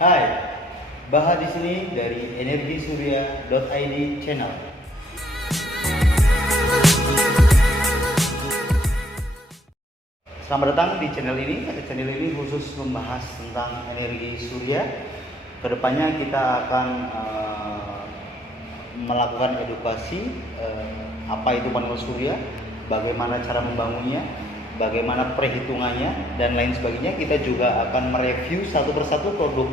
Hai, Baha di sini dari energisurya.id channel. Selamat datang di channel ini. Channel ini khusus membahas tentang energi surya. Kedepannya kita akan melakukan edukasi apa itu panel surya, bagaimana cara membangunnya, bagaimana perhitungannya, dan lain sebagainya. Kita juga akan mereview satu persatu produk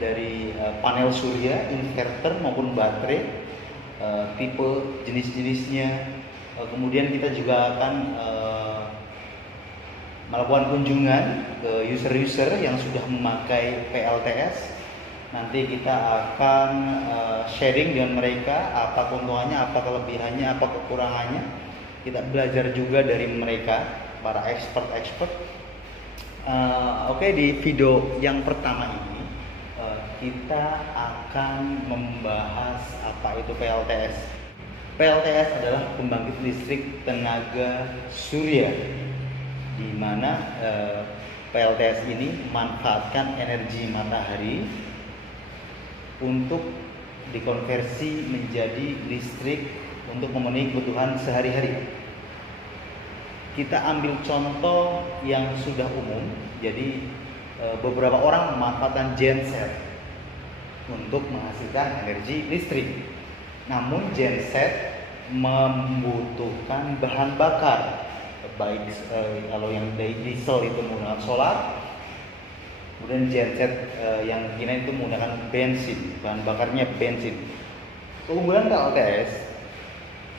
dari panel surya, inverter maupun baterai, tipe jenis-jenisnya. Kemudian kita juga akan melakukan kunjungan ke user-user yang sudah memakai PLTS. Nanti kita akan sharing dengan mereka apa keuntungannya, apa kelebihannya, apa kekurangannya. Kita belajar juga dari mereka, para expert. Oke, di video yang pertama ini kita akan membahas apa itu PLTS. PLTS adalah pembangkit listrik tenaga surya, di mana PLTS ini memanfaatkan energi matahari untuk dikonversi menjadi listrik untuk memenuhi kebutuhan sehari-hari. Kita ambil contoh yang sudah umum. Jadi beberapa orang memanfaatkan genset untuk menghasilkan energi listrik. Namun genset membutuhkan bahan bakar, baik kalau yang diesel itu menggunakan solar, kemudian genset yang kini itu menggunakan bensin, bahan bakarnya bensin. Keunggulan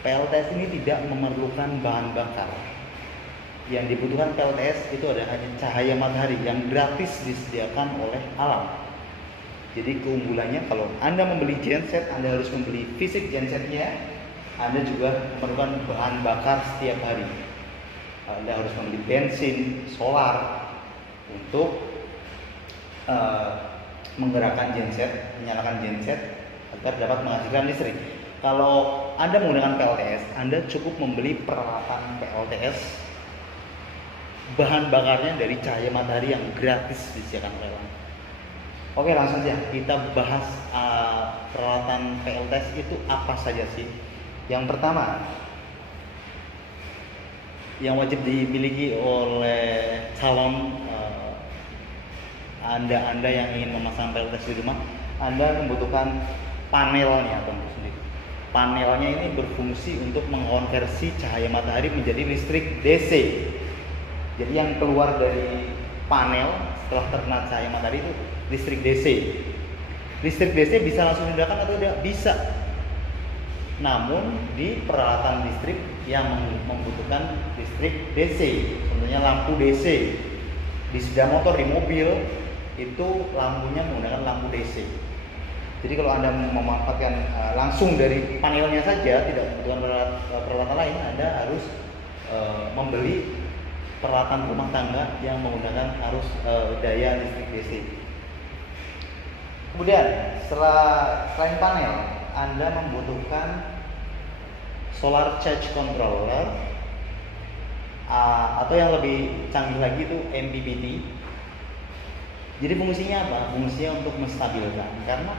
PLTS ini tidak memerlukan bahan bakar. Yang dibutuhkan PLTS itu ada hanya cahaya matahari yang gratis disediakan oleh alam. Jadi keunggulannya, kalau Anda membeli genset, Anda harus membeli fisik gensetnya. Anda juga memerlukan bahan bakar setiap hari. Anda harus membeli bensin, solar untuk menggerakkan genset, menyalakan genset agar dapat menghasilkan listrik. Kalau Anda menggunakan PLTS, Anda cukup membeli peralatan PLTS, bahan bakarnya dari cahaya matahari yang gratis disediakan oleh alam. Oke, langsung saja kita bahas peralatan PLTS itu apa saja sih. Yang pertama, yang wajib dimiliki oleh calon Anda yang ingin memasang PLTS di rumah, Anda membutuhkan panelnya sendiri. Panelnya ini berfungsi untuk mengkonversi cahaya matahari menjadi listrik DC. Jadi yang keluar dari panel setelah terkena cahaya matahari itu listrik DC. Listrik DC bisa langsung digunakan atau tidak? Bisa. Namun di peralatan listrik yang membutuhkan listrik DC, contohnya lampu DC, di sepeda motor, di mobil, itu lampunya menggunakan lampu DC. Jadi kalau Anda memanfaatkan langsung dari panelnya saja, tidak membutuhkan peralatan lain, Anda harus membeli peralatan rumah tangga yang menggunakan arus daya listrik DC. Kemudian selain panel, Anda membutuhkan solar charge controller, atau yang lebih canggih lagi itu MPPT. Jadi fungsinya apa? Fungsinya untuk menstabilkan, karena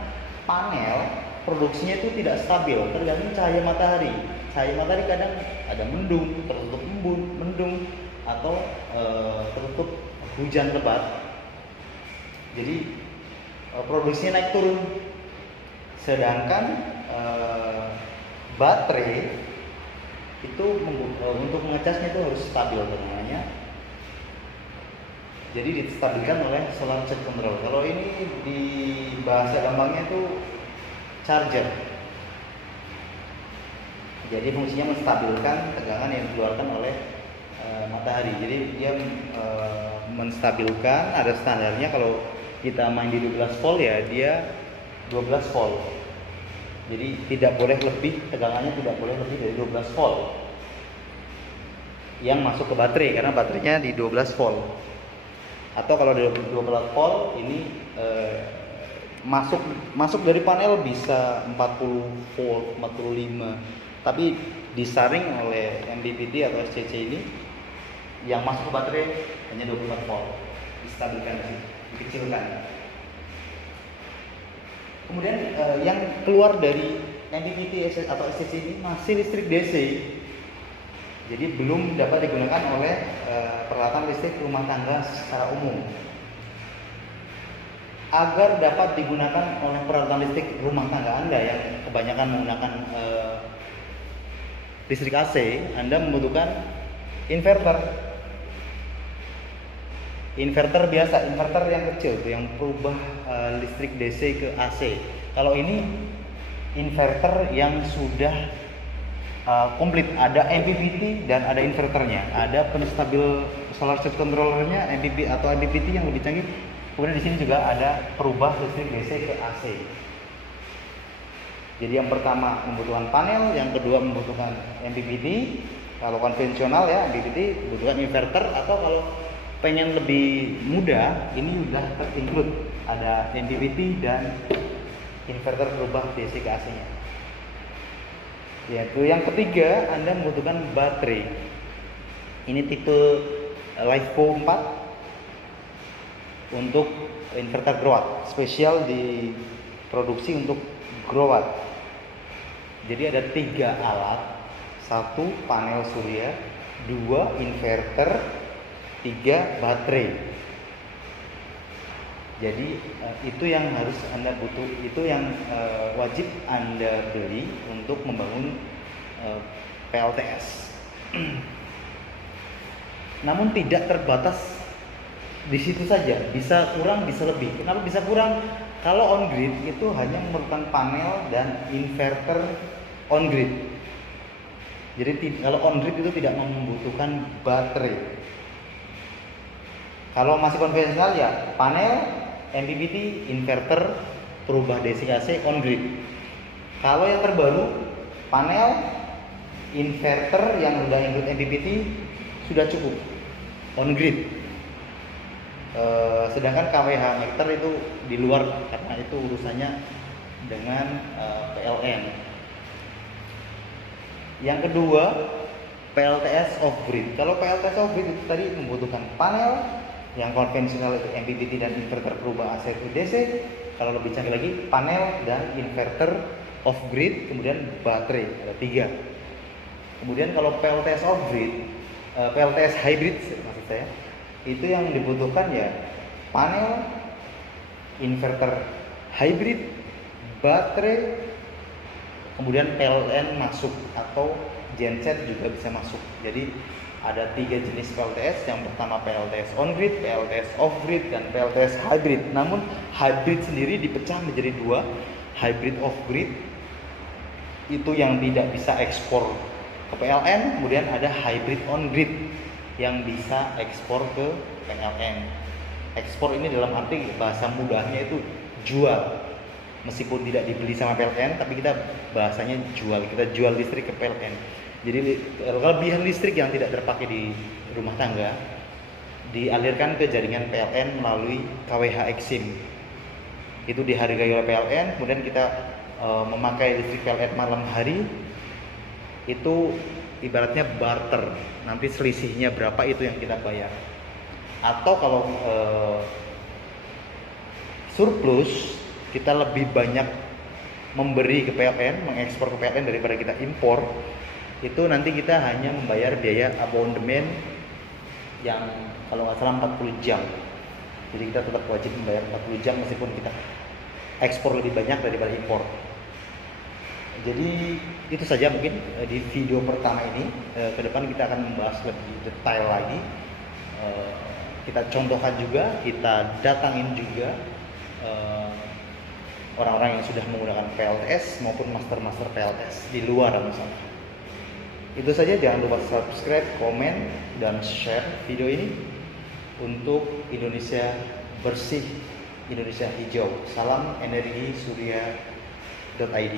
panel produksinya itu tidak stabil, tergantung cahaya matahari. Cahaya matahari kadang ada mendung, tertutup embun, mendung, atau tertutup hujan lebat. Jadi produksinya naik turun. Sedangkan baterai itu untuk mengecasnya itu harus stabil namanya. Jadi distabilkan oleh solar charge control. Kalau ini di bahasa gampangnya itu charger. Jadi fungsinya menstabilkan tegangan yang dikeluarkan oleh matahari. Jadi dia menstabilkan, ada standarnya. Kalau kita main di 12 volt ya dia 12 volt. Jadi tidak boleh lebih, tegangannya tidak boleh lebih dari 12 volt yang masuk ke baterai, karena baterainya di 12 volt. Atau kalau di 12 volt ini masuk dari panel bisa 40 volt, 45. Tapi disaring oleh MPPT atau SCC ini, yang masuk ke baterai hanya 24 volt. Distabilkan, dikecilkan. Kemudian yang keluar dari MPPT atau SCC ini masih listrik DC. Jadi belum dapat digunakan oleh peralatan listrik rumah tangga secara umum. Agar dapat digunakan oleh peralatan listrik rumah tangga Anda yang kebanyakan menggunakan listrik AC, Anda membutuhkan inverter. Inverter biasa, inverter yang kecil tuh yang berubah listrik DC ke AC. Kalau ini inverter yang sudah komplit, ada MPPT dan ada inverternya, ada penstabil solar charge controllernya, MPP atau MPPT yang lebih canggih. Kemudian di sini juga ada perubah listrik DC ke AC. Jadi yang pertama membutuhkan panel, yang kedua membutuhkan MPPT. Kalau konvensional ya MPPT membutuhkan inverter, atau kalau pengen lebih mudah ini sudah terinclude, ada MPPT dan inverter perubah DC ke AC-nya. Yaitu yang ketiga, Anda membutuhkan baterai. Ini tipe LiFePO 4 untuk inverter grow out, spesial diproduksi untuk grow out. Jadi ada 3 alat, 1 panel surya, 2 inverter, 3 baterai. Jadi itu yang harus Anda butuh, itu yang wajib Anda beli untuk membangun PLTS. Namun tidak terbatas di situ saja, bisa kurang bisa lebih. Kenapa bisa kurang? Kalau on grid itu hanya memerlukan panel dan inverter on grid. Jadi kalau on grid itu tidak membutuhkan baterai. Kalau masih konvensional ya panel, MPPT, inverter, perubah DC AC on grid. Kalau yang terbaru panel, inverter yang sudah include MPPT sudah cukup on grid. Sedangkan kWh meter itu di luar, karena itu urusannya dengan PLN. Yang kedua, PLTS off grid. Kalau PLTS off grid itu tadi membutuhkan panel yang konvensional itu MPPT dan inverter perubah AC ke DC. Kalau lebih canggih lagi panel dan inverter off grid, kemudian baterai, ada 3. Kemudian kalau PLTS off grid, PLTS hybrid maksud saya, itu yang dibutuhkan ya panel, inverter hybrid, baterai, kemudian PLN masuk atau genset juga bisa masuk. Jadi ada 3 jenis PLTS. Yang pertama PLTS on grid, PLTS off grid, dan PLTS hybrid. Namun hybrid sendiri dipecah menjadi 2. Hybrid off grid itu yang tidak bisa ekspor ke PLN, kemudian ada hybrid on grid yang bisa ekspor ke PLN. Ekspor ini dalam arti bahasa mudahnya itu jual. Meskipun tidak dibeli sama PLN, tapi kita bahasanya jual. Kita jual listrik ke PLN. Jadi kelebihan listrik yang tidak terpakai di rumah tangga dialirkan ke jaringan PLN melalui KWH Exim. Itu dihargai oleh PLN, kemudian kita memakai listrik PLN malam hari. Itu ibaratnya barter. Nanti selisihnya berapa itu yang kita bayar. Atau kalau surplus, kita lebih banyak memberi ke PLN, mengekspor ke PLN daripada kita impor, itu nanti kita hanya membayar biaya abonemen yang kalau nggak salah 40 jam. Jadi kita tetap wajib membayar 40 jam meskipun kita ekspor lebih banyak daripada impor. Jadi itu saja mungkin di video pertama ini. Ke depan kita akan membahas lebih detail lagi. Kita contohkan juga, kita datangin juga orang-orang yang sudah menggunakan PLTS maupun master PLTS di luar sana. Itu saja, jangan lupa subscribe, komen, dan share video ini untuk Indonesia bersih, Indonesia hijau. Salam energi surya.id.